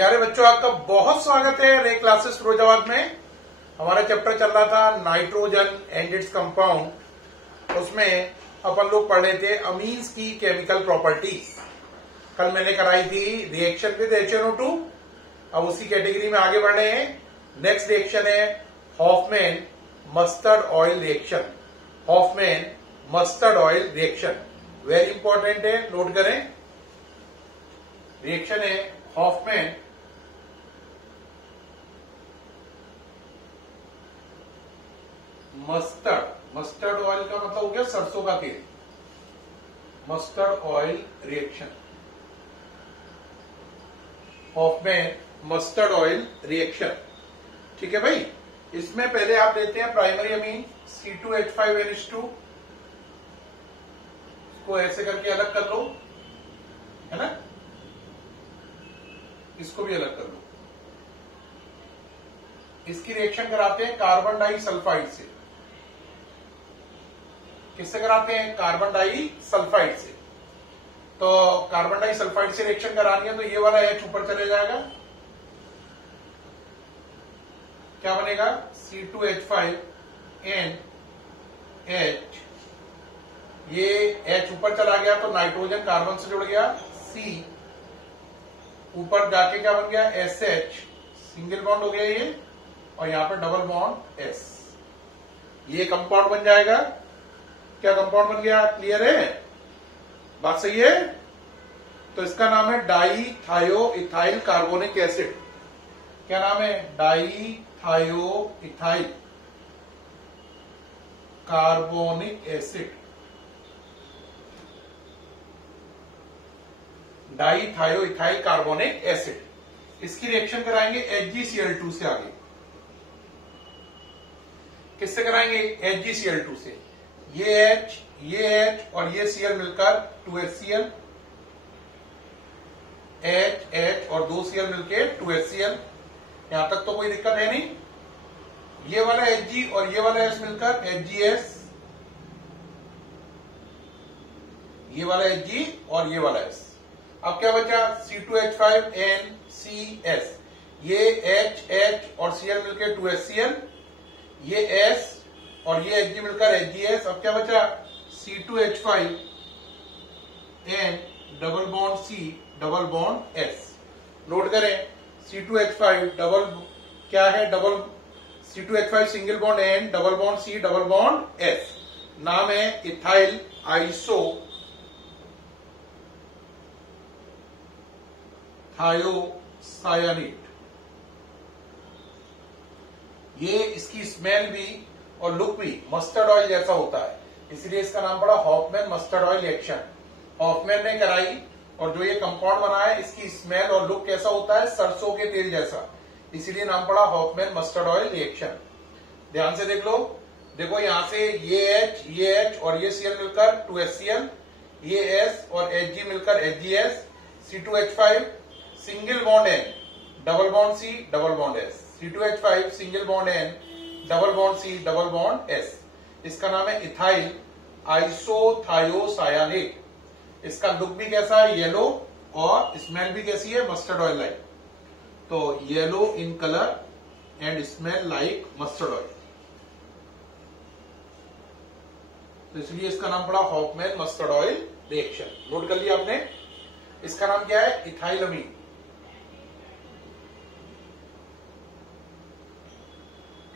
प्यारे बच्चों, आपका बहुत स्वागत है रे क्लासेस फिरोजाबाद में। हमारा चैप्टर चल रहा था नाइट्रोजन एंड इट्स कंपाउंड। उसमें अपन लोग पढ़ रहे थे अमीन्स की केमिकल प्रॉपर्टीज। कल मैंने कराई थी रिएक्शन विद HNO2। अब उसी कैटेगरी में आगे बढ़ रहे हैं। नेक्स्ट रिएक्शन है Hoffmann mustard oil reaction. Hoffmann mustard oil reaction very important है, नोट करें। रिएक्शन है हॉफमैन मस्टर्ड ऑयल का मतलब हो गया सरसों का तेल। Mustard oil reaction, Hoffmann mustard oil reaction. ठीक है भाई। इसमें पहले आप लेते हैं प्राइमरी अमीन C2H5NH2। इसको ऐसे करके अलग कर लो, है ना। इसको भी अलग कर लो। इसकी रिएक्शन कराते हैं कार्बन डाई सल्फाइड से। किससे कराते हैं? कार्बन डाई सल्फाइड से। तो कार्बन डाई सल्फाइड से रिएक्शन करानी है तो ये वाला H ऊपर चले जाएगा। क्या बनेगा? C2H5NH। ये H ऊपर चला गया तो नाइट्रोजन कार्बन से जुड़ गया। C ऊपर जाके क्या बन गया? SH, सिंगल बॉन्ड हो गया ये, और यहां पर डबल बॉन्ड S। ये कंपाउंड बन जाएगा। क्या कंपाउंड बन गया? क्लियर है? बात सही है? तो इसका नाम है डाईथायो इथाइल कार्बोनिक एसिड। क्या नाम है? Dithio ethyl carbonic acid. Dithio ethyl carbonic acid. इसकी रिएक्शन कराएंगे HgCl2 से। आगे किससे कराएंगे? HgCl2 से। ये H और ये Cl मिलकर 2HCl, H और 2 Cl मिलकर 2HCl। यहां तक तो कोई दिक्कत है नहीं। ये वाला Hg और ये वाला S मिलकर HgS। ये वाला Hg और ये वाला S। अब क्या बचा? C2H5NCS। ये H और Cl मिलकर 2HCl, ये S और ये Hg मिलकर HgS। अब क्या बचा? C2H5N double bond C double bond S। Note करें, C2H5 डबल क्या है? Double C2H5 single bond N double bond C double bond S। नाम है इथाइल आइसो थायोसायानीट। ये इसकी स्मेल भी और लुक भी मस्टर्ड ऑयल जैसा होता है, इसलिए इसका नाम पड़ा Hoffmann mustard oil reaction. Hoffmann ने कराई और जो ये कंपाउंड बना है इसकी स्मेल और लुक कैसा होता है? सरसों के तेल जैसा, इसीलिए नाम पड़ा हॉफमैन मस्टर्ड ऑयल रिएक्शन। ध्यान से देख लो। देखो यहां से ये H और ये Cl मिलकर 2HCl, ये S और Hg मिलकर HgS। C2H5 single bond N double bond C double bond S। C2H5 single bond N double bond C double bond S। इसका नाम है इथाइल आइसोथायोसायानेट। इसका लुक भी कैसा है? येलो, और स्मेल भी कैसी है? Mustard oil like. तो yellow in colour and smell like mustard oil, तो इसलिए इसका नाम पड़ा Hoffmann mustard oil reaction. Note कर लिया आपने। इसका नाम क्या है? इथाइलमीन।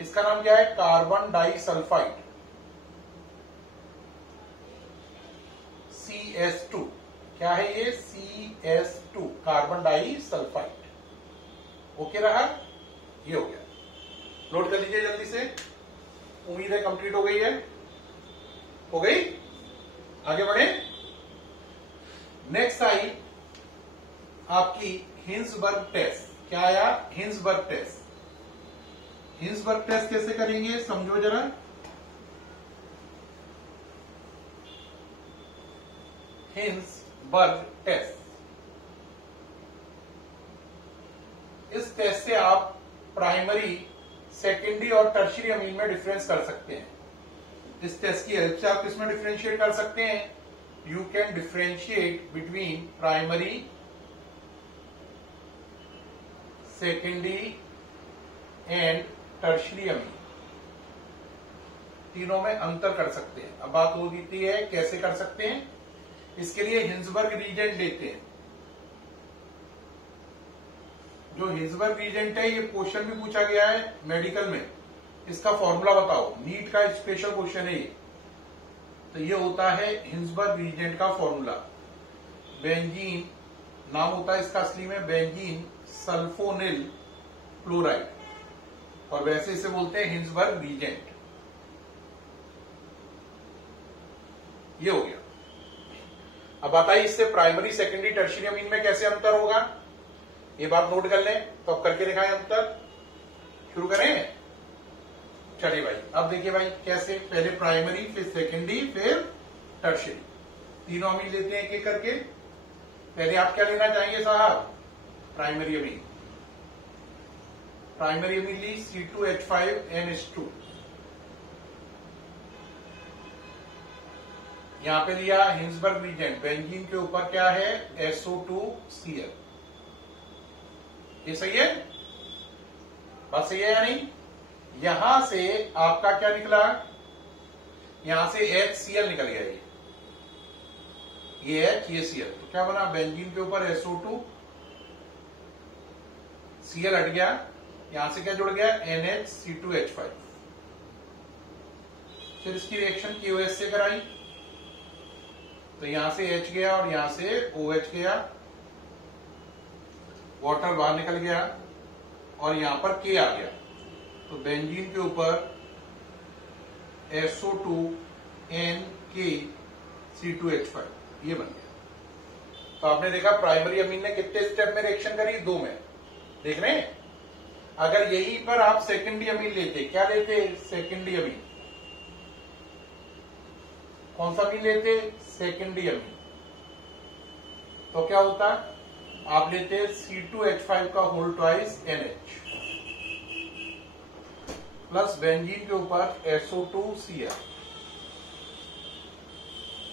इसका नाम क्या है? Carbon disulphide CS2। क्या है ये? CS2 carbon die sulphide. Okay रहा? ये हो गया। नोट कर लीजिए जल्दी से। उम्मीद है कंप्लीट हो गई है। हो गई? आगे बढ़े। नेक्स्ट आई आपकी हिंसबर्ग टेस्ट। क्या आया? Hinsberg test. हिंसबर्ग टेस्ट कैसे करेंगे समझो जरा। हिंसबर्ग टेस्ट, इस टेस्ट से आप प्राइमरी, सेकेंडरी और टर्शियरी अमीन में डिफरेंस कर सकते हैं। इस टेस्ट की हेल्प से आप किसमें डिफरेंशिएट कर सकते हैं? You can differentiate between primary secondary and tertiary अमीन, तीनों में अंतर कर सकते हैं। अब बात होती है कैसे कर सकते हैं, इसके लिए हिंसबर्ग रीजेंट लेते हैं। जो हिंसबर्ग रीजेंट है, ये क्वेश्चन भी पूछा गया है मेडिकल में, इसका फॉर्मूला बताओ, नीट का स्पेशल क्वेश्चन है ये। तो ये होता है हिंसबर्ग रीजेंट का फॉर्मूला, बेंजीन, नाम होता है इसका असली में बेंजीन सल्फोनिल क्लोराइड, और वैसे इसे बोलते हैं हिंसबर्ग रीजेंट। ये हो गया। अब बताइए इससे प्राइमरी सेकेंडरी टर्शियरी अमीन में कैसे अंतर होगा, ये बात नोट कर लें। तो अब करके दिखाएं अंतर, शुरू करें। चलिए भाई, अब देखिए भाई कैसे, पहले प्राइमरी, फिर सेकेंडरी, फिर टर्शियरी, तीनों अमीन लेते हैं एक एक करके। पहले आप क्या लेना चाहेंगे साहब, प्राइमरी अमीन। प्राइमरी अमीन ली C2H5NH2, यहां पे लिया हिंसबर्ग रीजेंट, बेंजीन के ऊपर क्या है SO2Cl। ये सही है, बात सही है या नहीं। यहां से आपका क्या निकला, यहां से HCl निकल गया, ये H, ये Cl, तो क्या बना, बेंजीन के ऊपर SO2, Cl हट गया, यहां से क्या जुड़ गया NH2H5। फिर इसकी रिएक्शन KOH से कराई, तो यहां से H गया और यहां से OH गया, वाटर बाहर निकल गया और यहां पर K आ गया, तो बेंजीन के ऊपर SO2NK(C2H5), ये बन गया। तो आपने देखा प्राइमरी अमीन ने कितने स्टेप में रिएक्शन करी, 2 में, देख रहे हैं। अगर यहीं पर आप सेकेंडरी अमीन लेते, क्या लेते, सेकेंडरी अमीन, कौन सा अमीन लेते, सेकेंडरी अमीन, तो क्या होता, आप लेते C2H5 का whole twice NH plus benzene के ऊपर SO2Cl,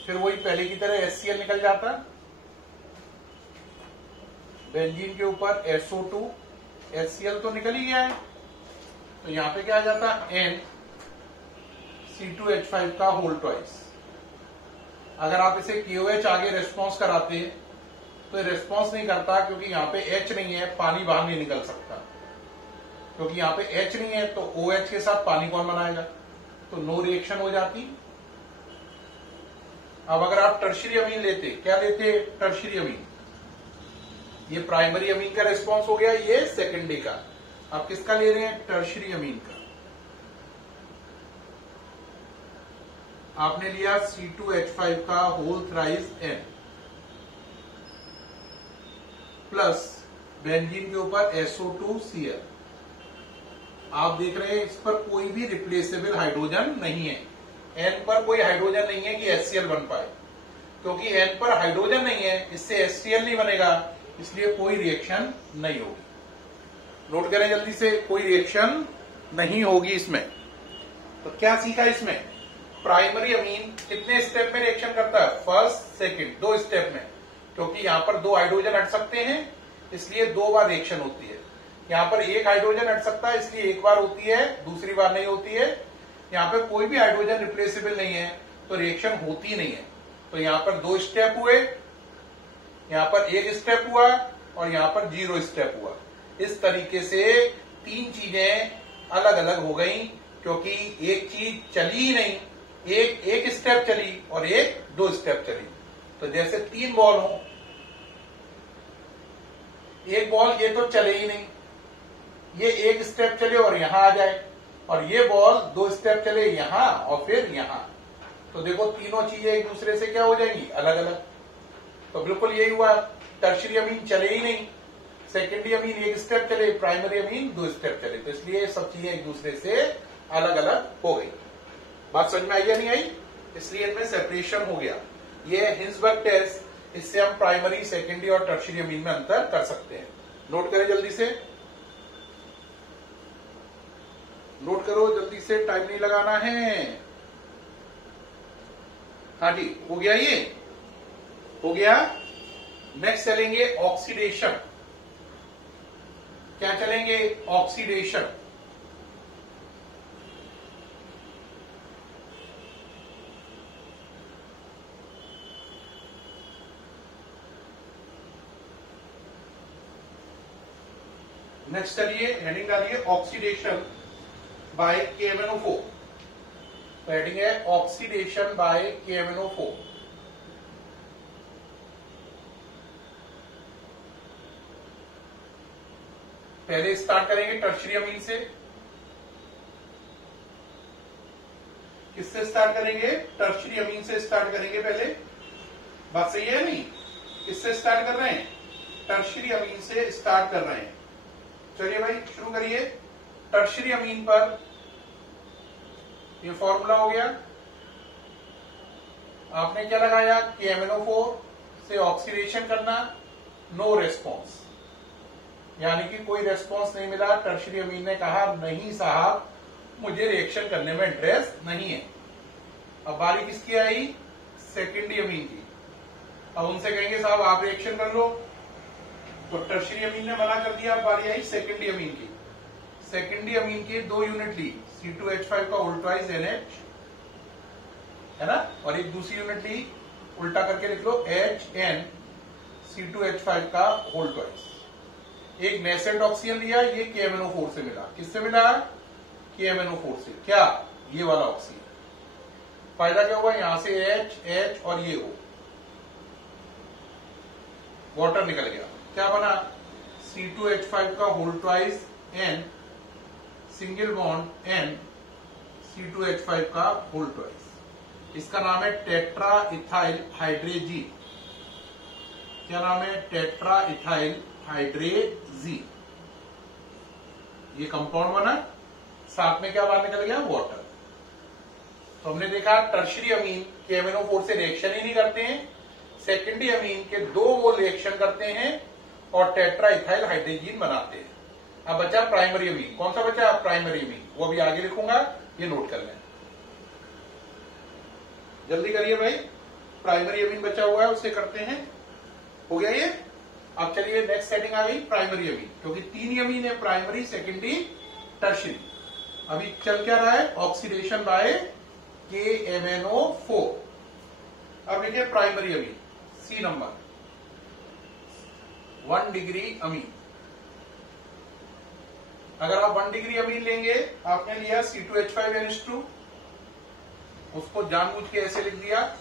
फिर वही पहले की तरह HCl निकल जाता, बेंजीन के ऊपर SO2, HCl तो निकल ही गया है, तो यहां पे क्या आ जाता N C2H5 का होल ट्वाइस। अगर आप इसे KOH आगे रेस्पॉन्स कराते तो रेस्पॉन्स नहीं करता, क्योंकि यहां पे H नहीं है, पानी बाहर नहीं निकल सकता, क्योंकि यहां पे H नहीं है तो OH के साथ पानी कौन बनाएगा, तो नो रिएक्शन हो जाती। अब अगर आप टर्शियरी अमीन लेते, क्या लेते, टर्शियरी अमीन, ये प्राइमरी अमीन का रेस्पॉन्स हो गया, ये सेकेंडरी का। आप किसका ले रहे हैं, टर्शियरी अमीन का। आपने लिया C2H5 का whole thrice N plus benzene के ऊपर SO2Cl। आप देख रहे हैं इस पर कोई भी रिप्लेसेबल हाइड्रोजन नहीं है, N पर कोई हाइड्रोजन नहीं है कि HCl बन पाए, क्योंकि N पर हाइड्रोजन नहीं है, इससे HCl नहीं बनेगा, इसलिए कोई रिएक्शन नहीं होगी। नोट करें जल्दी से, कोई रिएक्शन नहीं होगी इसमें। तो क्या सीखा इसमें, प्राइमरी अमीन कितने स्टेप में रिएक्शन करता है, फर्स्ट सेकंड, 2 स्टेप में, क्योंकि यहां पर 2 हाइड्रोजन हट सकते हैं, इसलिए 2 बार रिएक्शन होती है। यहां पर 1 हाइड्रोजन हट सकता है, इसलिए 1 बार होती है, दूसरी बार नहीं होती है। यहां पर कोई भी हाइड्रोजन रिप्लेसेबल नहीं है, तो रिएक्शन होती नहीं है। तो यहां पर 2 स्टेप हुए, यहां पर 1 स्टेप हुआ और यहां पर 0 स्टेप हुआ। इस तरीके से 3 चीजें अलग अलग हो गई, क्योंकि एक चीज चली ही नहीं, एक स्टेप चली और 2 स्टेप चली। तो जैसे 3 बॉल हो, एक बॉल ये तो चले ही नहीं, ये 1 स्टेप चले और यहां आ जाए, और ये बॉल 2 स्टेप चले यहां और फिर यहां, तो देखो तीनों चीजें एक दूसरे से क्या हो जाएंगी, अलग अलग। तो बिल्कुल यही हुआ, टर्शियरी अमीन चले ही नहीं, सेकेंडरी अमीन 1 स्टेप चले, प्राइमरी अमीन 2 स्टेप चले, तो इसलिए सब चीजें एक दूसरे से अलग अलग हो गई। बात समझ में आई या नहीं आई, इसलिए इनमें सेपरेशन हो गया। ये हिंसबर्ग टेस्ट, इससे हम प्राइमरी, सेकेंडरी और टर्शियरी अमीन में अंतर कर सकते हैं। नोट करें जल्दी से, नोट करो जल्दी से, टाइम नहीं लगाना है। हाँ जी, हो गया, ये हो गया। नेक्स्ट चलेंगे ऑक्सीडेशन। क्या चलेंगे, ऑक्सीडेशन। नेक्स्ट चलिए हेडिंग डालिए ऑक्सीडेशन बाय KMnO4। तो हेडिंग है ऑक्सीडेशन बाय KMnO4। पहले स्टार्ट करेंगे टर्शियरी अमीन से। किससे स्टार्ट करेंगे, टर्शियरी अमीन से स्टार्ट करेंगे पहले। बात सही है नहीं, किससे स्टार्ट कर रहे हैं, टर्शियरी अमीन से स्टार्ट कर रहे हैं। चलिए भाई शुरू करिए। टर्शियरी अमीन पर ये फॉर्मूला हो गया, आपने क्या लगाया, KMnO4 से ऑक्सीडेशन करना, नो रेस्पॉन्स, यानी कि कोई रेस्पॉन्स नहीं मिला। टर्शियरी अमीन ने कहा नहीं साहब मुझे रिएक्शन करने में इंटरेस्ट नहीं है। अब बारी किसकी आई, सेकेंडरी अमीन की। अब उनसे कहेंगे साहब आप रिएक्शन कर लो, तो टर्शियरी अमीन ने मना कर दिया। अब बारी आई सेकेंडरी अमीन की। सेकेंडरी अमीन की 2 यूनिट ली, C2H5 का होल ट्वाइस NH है ना, और एक दूसरी यूनिट ली, उल्टा करके लिख लो HN C2H5 का होल ट्वाइस। एक नेसेंट ऑक्सीजन लिया, ये KMnO4 से मिला। किससे मिला, KMnO4 से। क्या, ये वाला ऑक्सीजन। फायदा क्या हुआ, यहां से H और ये हो, वाटर निकल गया। क्या बना, C2H5 का whole twice N, single bond N, C2H5 का होल ट्वाइस। इसका नाम है टेट्रा इथाइल हाइड्रेजीन। क्या नाम है, टेट्रा इथाइल हाइड्रेजीन। ये कंपाउंड बना, साथ में क्या बाहर निकल गया, वाटर। तो हमने देखा टर्शियरी अमीन KMnO4 से रिएक्शन ही नहीं करते हैं, सेकेंडरी अमीन के 2 मोल रिएक्शन करते हैं और टेट्रा इथाइल हाइड्रेजीन बनाते हैं। अब बचा प्राइमरी अमीन। कौन सा बचा, प्राइमरी अमीन, वो भी आगे लिखूंगा, ये नोट कर लें। जल्दी करिए भाई, प्राइमरी अमीन बचा हुआ है उसे करते हैं। हो गया ये। अब चलिए नेक्स्ट सेटिंग आ गई प्राइमरी अमीन, क्योंकि 3 अमीन है, प्राइमरी, सेकेंडरी, टर्शियरी। अभी चल क्या रहा है, ऑक्सीडेशन बाय KMnO4। अब लिखिए primary amine, C number 1 degree amine. अगर आप 1 डिग्री अमीन लेंगे, आपने लिया C2H5NH2, उसको जानबूझ के ऐसे लिख दिया।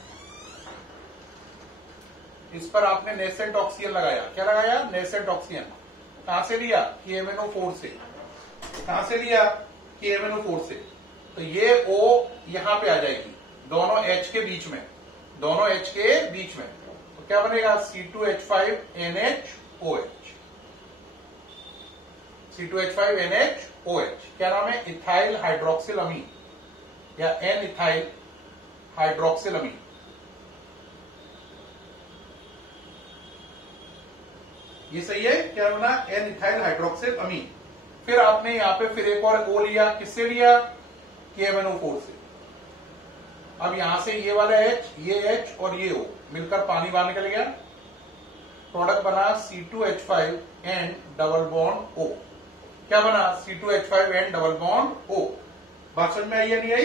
इस पर आपने नेसेंट ऑक्सीजन लगाया। क्या लगाया, नेसेंट ऑक्सीजन। कहां से लिया, KMnO4 से। कहां से लिया, KMnO4 से। तो ये O यहां पे आ जाएगी, दोनों H के बीच में, दोनों H के बीच में। तो क्या बनेगा, C2H5NHOH। C2H5NHOH क्या नाम है, इथाइल हाइड्रोक्सिल अमीन या N इथाइल हाइड्रोक्सिल अमीन। ये सही है, क्या बना, N इथाइल हाइड्रोक्सिल अमीन। फिर आपने यहां पे फिर एक और O लिया, किससे लिया, KMnO4 से। अब यहां से ये वाला H, ये H और ये O मिलकर पानी बाहर निकल गया। प्रोडक्ट बना C2H5N डबल बॉन्ड O। क्या बना, C2H5N डबल बॉन्ड O। बात समझ में आई या नहीं आई,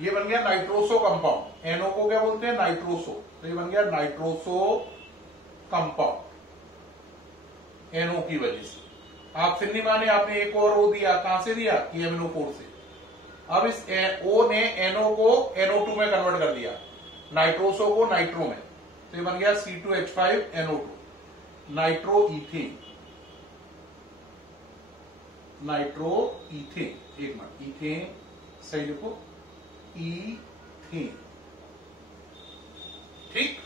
ये बन गया नाइट्रोसो कंपाउंड। NO को क्या बोलते हैं, नाइट्रोसो। तो ये बन गया नाइट्रोसो कंपाउंड NO की वजह से। आप फिर नहीं माने, आपने एक और O दिया, कहां से दिया, KMnO4 से। अब इस O ने NO को NO2 में कन्वर्ट कर दिया, नाइट्रोसो को नाइट्रो में। तो ये बन गया C2H5NO2, nitro ethane. Nitro ethane, एक मिनट, इथेन सही लिखो, इथेन। ठीक,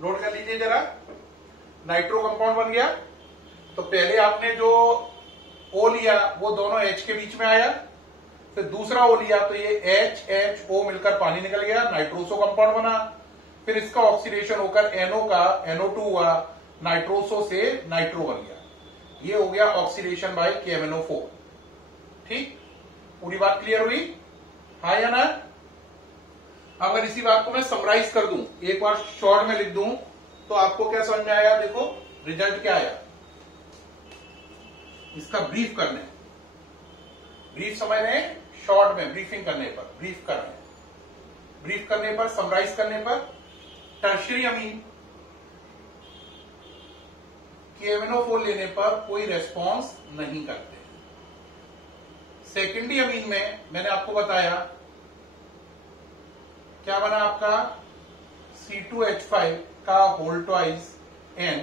नोट कर लीजिए जरा, नाइट्रो कंपाउंड बन गया। तो पहले आपने जो O लिया वो दोनों H के बीच में आया, फिर दूसरा O लिया तो ये HHO मिलकर पानी निकल गया, नाइट्रोसो कंपाउंड बना। फिर इसका ऑक्सीडेशन होकर NO का NO2 हुआ, नाइट्रोसो से नाइट्रो बन गया। ये हो गया ऑक्सीडेशन बाय KMnO4। ठीक, पूरी बात क्लियर हुई, हाँ या ना। अगर इसी बात को मैं समराइज कर दूं, एक बार शॉर्ट में लिख दूं, तो आपको क्या समझ में आया, देखो रिजल्ट क्या आया। इसका ब्रीफ करने, ब्रीफ समझ रहे हैं, शॉर्ट में ब्रीफिंग करने पर, ब्रीफ कर रहे हैं, ब्रीफ करने पर, समराइज करने पर टर्शियरी अमीन KMNO4 लेने पर कोई रेस्पॉन्स नहीं करते। सेकेंडरी अमीन में मैंने आपको बताया क्या बना आपका C2H5 का होल ट्वाइस N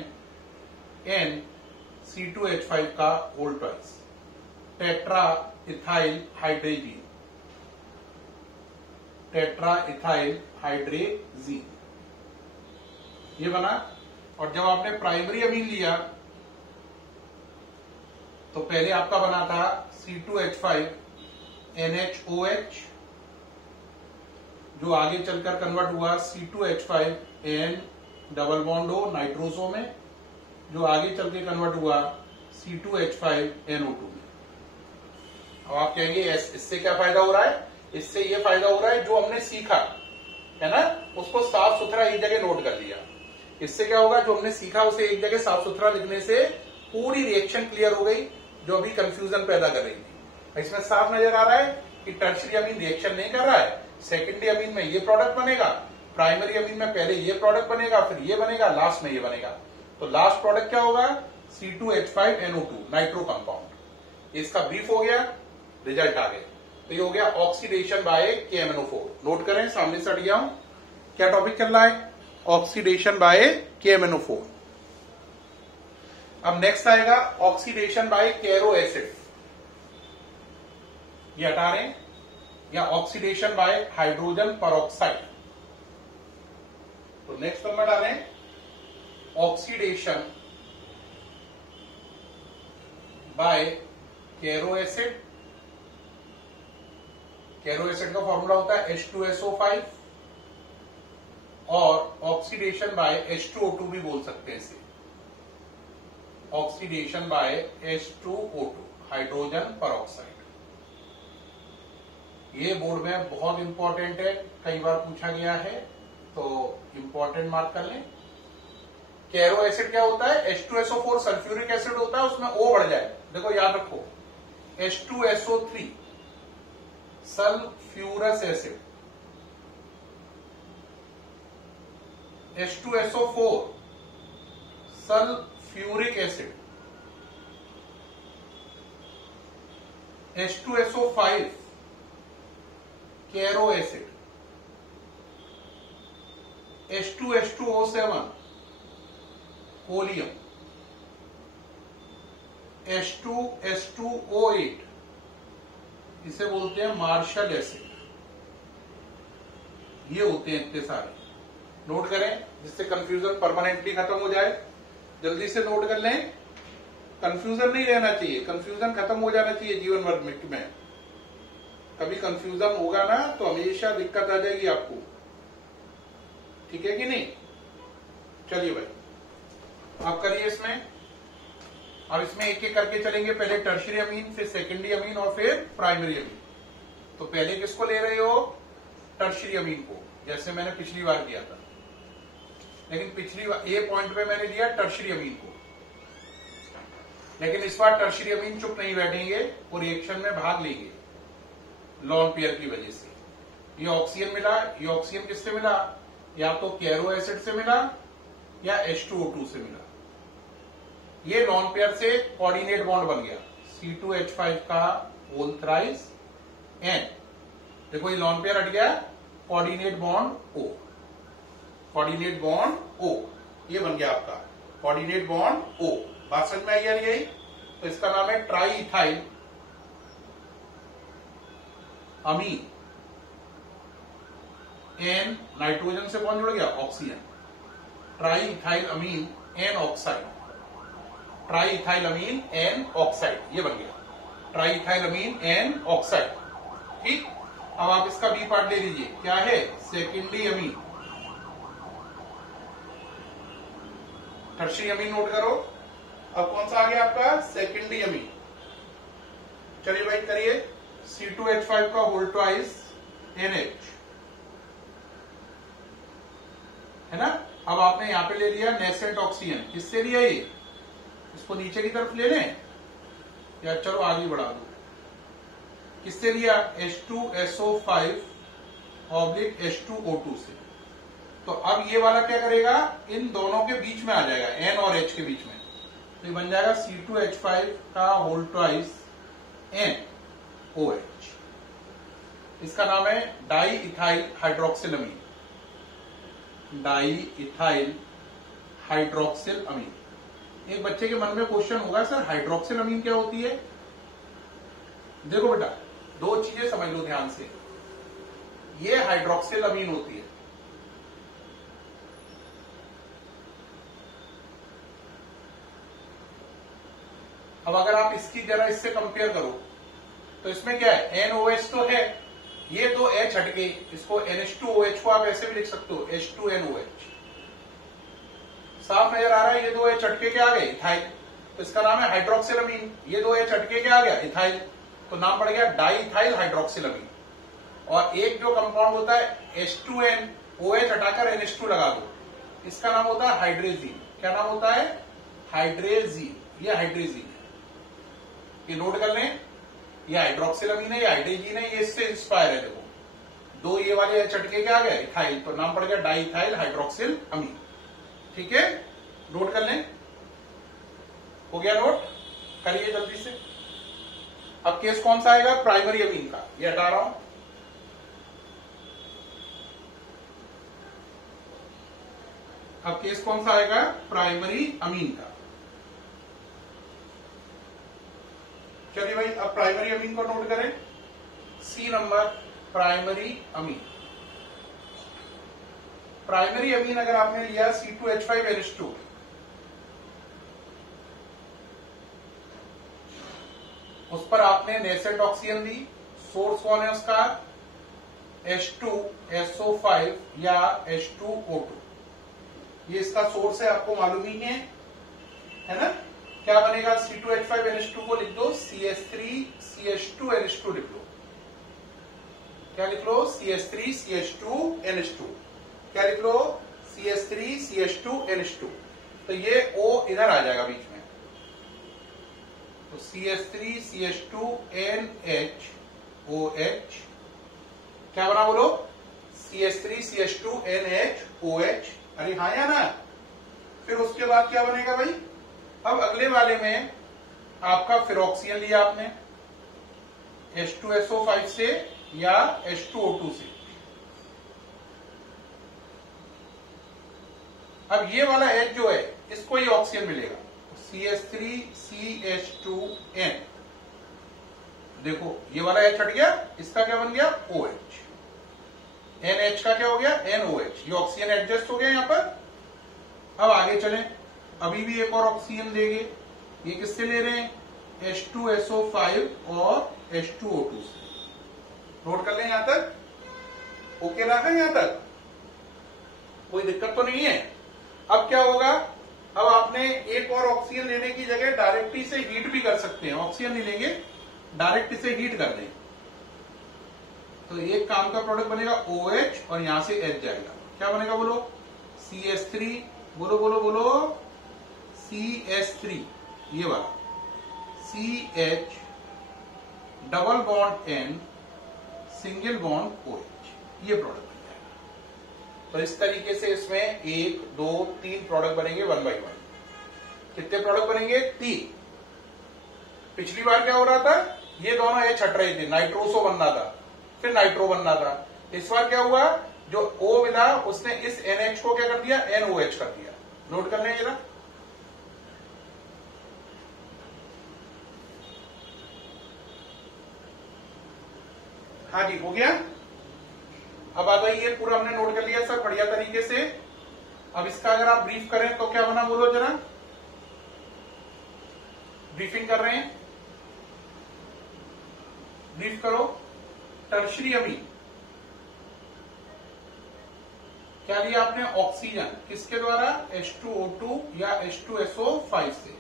C2H5 का whole twice tetra ethyl hydrazine, tetra ethyl hydrazine ये बना। और जब आपने प्राइमरी अमीन लिया तो पहले आपका बना था C2H5 NHOH, जो आगे चलकर कन्वर्ट हुआ C2H5 N double bond O nitroso में, जो आगे चल के कन्वर्ट हुआ C2H5 NO2 में। अब आप कहेंगे इससे क्या फायदा हो रहा है? इससे ये फायदा हो रहा है जो हमने सीखा है ना, उसको साफ सुथरा एक जगह नोट कर लिया। इससे क्या होगा, जो हमने सीखा उसे एक जगह साफ सुथरा लिखने से पूरी रिएक्शन क्लियर हो गई जो अभी कंफ्यूजन पैदा कर रही थी। इसमें साफ नजर आ रहा है कि टर्शियरी अमीन रिएक्शन नहीं कर रहा है, सेकेंडरी अमीन में ये प्रोडक्ट बनेगा, प्राइमरी अमीन में पहले ये प्रोडक्ट बनेगा, फिर ये बनेगा, लास्ट में ये बनेगा। तो लास्ट प्रोडक्ट क्या होगा? C2H5NO2 nitro compound. इसका ब्रीफ हो गया, रिजल्ट आ गया। तो ये हो गया ऑक्सीडेशन बाय KMNO4। नोट करें, सामने से हट गया हूं। क्या टॉपिक चल रहा है? Oxidation by KMNO4। अब नेक्स्ट आएगा ऑक्सीडेशन बाय कैरो एसिड, ये हटा रहे हैं, या ऑक्सीडेशन बाय हाइड्रोजन परऑक्साइड। तो नेक्स्ट नंबर डालें oxidation by Caro acid. Caro acid का फॉर्मूला होता है H2SO5, और ऑक्सीडेशन बाय H2O2 भी बोल सकते हैं इसे, oxidation by H2O2 hydrogen peroxide. ये बोर्ड में बहुत इंपॉर्टेंट है, कई बार पूछा गया है, तो इंपॉर्टेंट मार्क कर लें। कैरो एसिड क्या होता है? H2SO4 सल्फ्यूरिक एसिड होता है, उसमें O बढ़ जाए, देखो याद रखो, H2SO3 sulphurous acid, H2SO4 sulphuric acid, H2SO5 Caro acid, H2H2O7 कोलियम, H2H2O8 इसे बोलते हैं मार्शल एसिड। ये होते हैं इतने सारे, नोट करें जिससे कंफ्यूजन परमानेंटली खत्म हो जाए। जल्दी से नोट कर लें, कंफ्यूजन नहीं रहना चाहिए, कंफ्यूजन खत्म हो जाना चाहिए जीवन भर में। कभी कंफ्यूजन होगा ना तो हमेशा दिक्कत आ जाएगी आपको, ठीक है कि नहीं? चलिए भाई आप करिए इसमें। अब इसमें एक एक करके चलेंगे, पहले टर्शियरी अमीन, फिर सेकेंडरी अमीन और फिर प्राइमरी अमीन। तो पहले किसको ले रहे हो? टर्शियरी अमीन को, जैसे मैंने पिछली बार किया था। लेकिन पिछली बार ए पॉइंट पे मैंने लिया टर्शियरी अमीन को, लेकिन इस बार टर्शियरी अमीन चुप नहीं बैठेंगे, वो रिएक्शन में भाग लेंगे लॉन पेयर की वजह से। ये ऑक्सीजन मिला, ये ऑक्सीजन किससे मिला? या तो कैरो एसिड से मिला या H2O2 से मिला। ये लॉन पेयर से कोऑर्डिनेट बॉन्ड बन गया, C2H5 का होल थ्राइस N। देखो ये लॉन पेयर हट गया, coordinate bond O, coordinate bond O, ये बन गया आपका कोऑर्डिनेट बॉन्ड O। बात समझ में आई यार? यही तो इसका नाम है ट्राई इथाइल अमीन। N नाइट्रोजन से कौन जुड़ गया? ऑक्सीजन। ट्राई इथाइल अमीन N ऑक्साइड, ट्राई इथाइल अमीन N ऑक्साइड, ये बन गया ट्राई इथाइल अमीन N ऑक्साइड। ठीक, अब आप इसका बी पार्ट ले लीजिए, क्या है? Secondary amine. टर्शियरी अमीन नोट करो। अब कौन सा आ गया आपका? Secondary amine. चलिए भाई करिए, C2H5 का होल ट्वाइस NH, है ना। अब आपने यहां पे ले लिया नेसेंट ऑक्सीजन, किससे लिया? ये इसको नीचे की तरफ ले लें, या चलो आगे बढ़ा दो, किससे लिया? H2SO5 ऑब्लिक H2O2 से। तो अब ये वाला क्या करेगा, इन दोनों के बीच में आ जाएगा, N और H के बीच में, तो ये बन जाएगा C2H5 का होल ट्वाइस NOH। इसका नाम है diethyl hydroxylamine, diethyl hydroxyl amine. एक बच्चे के मन में क्वेश्चन होगा, सर हाइड्रोक्सिल अमीन क्या होती है? देखो बेटा, दो चीजें समझ लो ध्यान से। ये हाइड्रोक्सिल अमीन होती है, अब अगर आप इसकी जरा इससे कंपेयर करो तो इसमें क्या है, NOH तो है, ये दो H हटके, इसको NH2OH को आप ऐसे भी लिख सकते हो, H2NOH। साफ नजर आ रहा है, ये दो H हटके क्या आ गए, इथाइल, तो इसका नाम है हाइड्रोक्सिलअमीन। ये दो H हटके क्या आ गया, इथाइल, तो नाम पड़ गया डाई इथाइल हाइड्रोक्सिलअमीन। और एक जो कंपाउंड होता है H2N, OH हटाकर NH2 लगा दो, इसका नाम होता है हाइड्रेजीन। क्या नाम होता है, हाइड्रेजीन। ये हाइड्रेजीन है, ये नोट कर लें, ये हाइड्रोक्सिलअमीन है, ये हाइड्रेजीन है, ये इससे इंस्पायर है। देखो दो ये वाले H हटके क्या आ गए, इथाइल, तो नाम पड़ गया डाई इथाइल हाइड्रोक्सिल अमीन। ठीक है, नोट कर लें, हो गया नोट, करिए जल्दी से। अब केस कौन सा आएगा, प्राइमरी अमीन का, ये हटा रहा हूं। अब केस कौन सा आएगा, प्राइमरी अमीन का। चलिए भाई, अब प्राइमरी अमीन को नोट करें, C number primary amine. Primary amine अगर आपने लिया C2H5NH2, उस पर आपने नेसेंट ऑक्सीजन दी, सोर्स कौन है उसका, H2SO5 या H2O2, ये इसका सोर्स है, आपको मालूम ही है ना। क्या बनेगा, C2H5NH2 को लिख दो CH3CH2NH2 लिख लो। क्या लिख लो, CH3CH2NH2। क्या लिख लो, CH3CH2NH2। तो ये O इधर आ जाएगा बीच में, तो CH3CH2NHOH क्या बना बोलो, CH3CH2NHOH। अरे हाँ या ना। फिर उसके बाद क्या बनेगा भाई, अब अगले वाले में आपका फिरोक्सियन लिया आपने H2SO5 से या H2O2 से। अब ये वाला H जो है, इसको ये ऑक्सीजन मिलेगा, CH3CH2N। देखो ये वाला H हट गया, इसका क्या बन गया, OH। NH का क्या हो गया, NOH। ये ऑक्सीजन एडजस्ट हो गया यहां पर। अब आगे चलें, अभी भी एक और ऑक्सीजन देंगे, ये किससे ले रहे हैं, H2SO5 और H2O2 से। नोट कर लें यहां तक, ओके रखा है यहां तक, कोई दिक्कत तो नहीं है। अब क्या होगा, अब आपने एक और ऑक्सीजन लेने की जगह डायरेक्टली से हीट भी कर सकते हैं, ऑक्सीजन नहीं लेंगे, डायरेक्ट से हीट कर दें, तो एक काम का प्रोडक्ट बनेगा OH और यहां से H जाएगा। क्या बनेगा बोलो, CH3, बोलो बोलो बोलो, CH3, ये वाला CH double bond N single bond OH, ये प्रोडक्ट बन जाएगा। तो इस तरीके से इसमें 1 2 3 प्रोडक्ट बनेंगे 1 by 1। कितने प्रोडक्ट बनेंगे, 3। पिछली बार क्या हो रहा था, ये दोनों H हट रहे थे, नाइट्रोसो बनना था, फिर नाइट्रो बनना था। इस बार क्या हुआ, जो O मिला उसने इस NH को क्या कर दिया, NOH कर दिया। नोट कर लें जरा, हाँ जी हो गया। अब आ जाइए, पूरा हमने नोट कर लिया सर बढ़िया तरीके से। अब इसका अगर आप ब्रीफ करें तो क्या बना बोलो जरा, ब्रीफिंग कर रहे हैं, ब्रीफ करो। टर्शरी अमीन क्या लिया आपने, ऑक्सीजन, किसके द्वारा, H2O2 या H2SO5 से।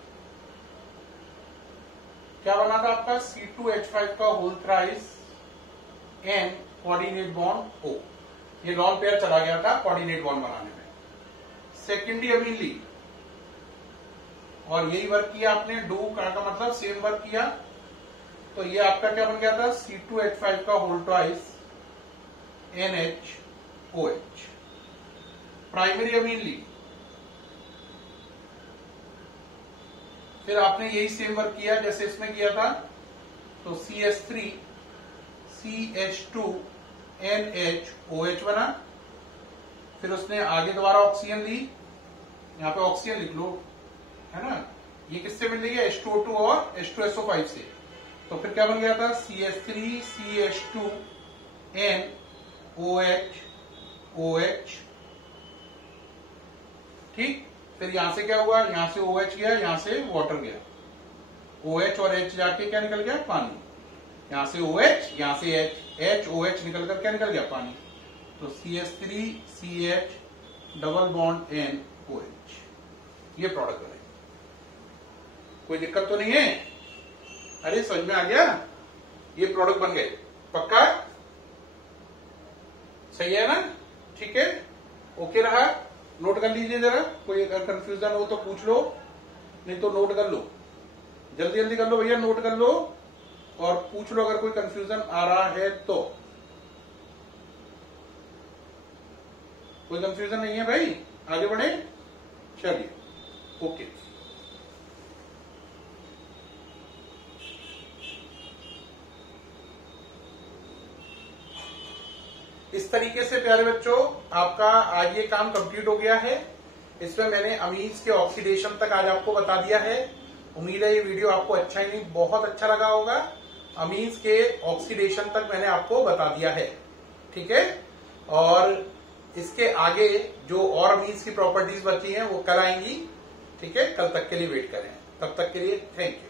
क्या बना था आपका, C2H5 का whole thrice N coordinate bond O। ये लॉन पेयर चला गया था कोऑर्डिनेट बॉन्ड बनाने में। सेकेंडरी अमीन ली और यही वर्क किया आपने, डू का मतलब सेम वर्क किया, तो ये आपका क्या बन गया था, C2H5 का whole twice NaOH primary amine ली। फिर आपने यही सेम वर्क किया जैसे इसमें किया था, तो CH3 CH2 NaOH बना। फिर उसने आगे दोबारा ऑक्सीजन ली, यहां पे ऑक्सीजन लिख लो, है ना, ये किससे मिल रही है, H2O2 और H2SO5 से, तो फिर क्या बन गया था, CH3 CH2 NOH OH। ठीक, फिर यहां से क्या हुआ, यहां से OH गया, यहां से वाटर गया, OH और H जाके क्या निकल गया, पानी, यहां से OH, यहां से H OH निकल कर क्या निकल गया, पानी, तो CH3 CH double bond NOH, ये प्रोडक्ट बने। कोई दिक्कत तो नहीं है, अरे समझ में आ गया, ये प्रोडक्ट बन गए, पक्का सही है ना, ठीक है, ओके रहा, नोट कर लीजिए जरा, कोई अगर कंफ्यूजन हो तो पूछ लो, नहीं तो नोट कर लो, जल्दी जल्दी कर लो भैया, नोट कर लो और पूछ लो अगर कोई कंफ्यूजन आ रहा है तो। कोई कंफ्यूजन नहीं है भाई, आगे बढ़े, चलिए ओके। इस तरीके से प्यारे बच्चों आपका आज ये काम कंप्लीट हो गया है। इसमें मैंने अमीन्स के ऑक्सीडेशन तक आज आपको बता दिया है। उम्मीद है ये वीडियो आपको अच्छा ही नहीं बहुत अच्छा लगा होगा। अमीन्स के ऑक्सीडेशन तक मैंने आपको बता दिया है, ठीक है, और इसके आगे जो और अमीन्स की प्रॉपर्टीज बची हैं वो कल आएंगी, ठीक है, कल तक के लिए वेट करें, तब तक के लिए थैंक यू।